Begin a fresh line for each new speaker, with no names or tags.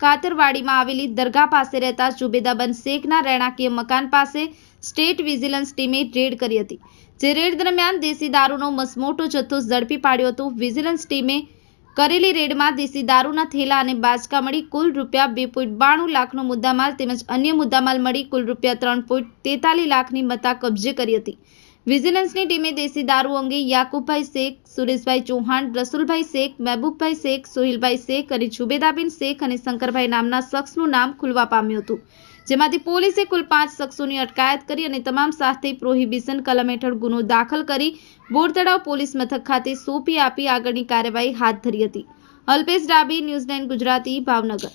કાતરવાડીમાં આવેલી દરગાહ પાસે રહેતા જુબેદાબન શેખના રહેણાંકીય મકાન પાસે સ્ટેટ વિજિલન્સ ટીમે રેડ કરી હતી. જે રેડ દરમિયાન દેશી દારૂનો મસમોટો જથ્થો ઝડપી પાડ્યો હતો. વિજિલન્સ ટીમે કરેલી રેડમાં દેશી દારૂના થેલા અને બાચકા મળી કુલ રૂપિયા બે પોઈન્ટ બાણું લાખનો મુદ્દામાલ તેમજ અન્ય મુદ્દામાલ મળી કુલ રૂપિયા ત્રણ પોઈન્ટ તેતાલીસ લાખની મત્તા કબજે કરી હતી. વિજિલન્સની ટીમે દેશી દારૂ અંગે યાકુબભાઈ શેખ, સુરેશભાઈ ચૌહાણ, રસુલભાઈ શેખ, મહેબૂબભાઈ શેખ, સોહિલભાઈ શેખ અને જુબેદાબેન શેખ અને શંકરભાઈ નામના શખ્સનું નામ ખુલવા પામ્યું હતું. જેમાંથી પોલીસે કુલ પાંચ શખ્સોની અટકાયત કરી અને તમામ સાથે પ્રોહિબિશન કલમ હેઠળ ગુનો દાખલ કરી બોરતળાવ પોલીસ મથક ખાતે સોંપી આપી આગળની કાર્યવાહી હાથ ધરી હતી. અલ્પેશ ડાબી, ન્યૂઝ નાઇન ગુજરાતી, ભાવનગર.